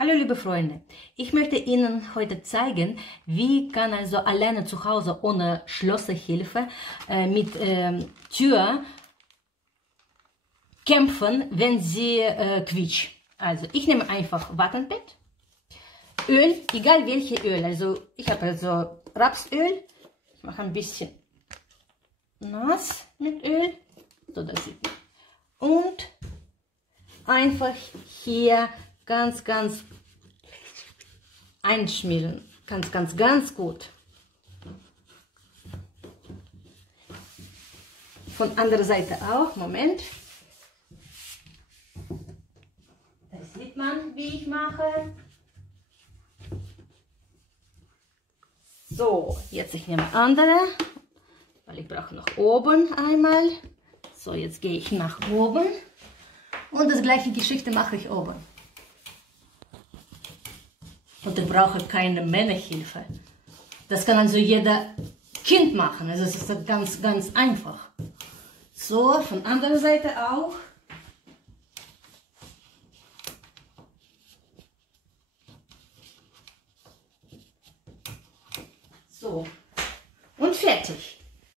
Hallo liebe Freunde, ich möchte Ihnen heute zeigen, wie kann also alleine zu Hause ohne Schlosserhilfe mit Tür kämpfen, wenn sie quietscht. Also ich nehme einfach Wattenbett, Öl, egal welche Öl, also ich habe also Rapsöl, ich mache ein bisschen nass mit Öl, so das sieht man. Und einfach hier ganz einschmieren, ganz gut. Von anderer Seite auch, Moment. Das sieht man, wie ich mache. So, jetzt ich nehme andere, weil ich brauche noch oben einmal. So, jetzt gehe ich nach oben und das gleiche Geschichte mache ich oben. Und ich brauche keine Männerhilfe. Das kann also jeder Kind machen. Also es ist ganz einfach. So, von anderer Seite auch. So. Und fertig.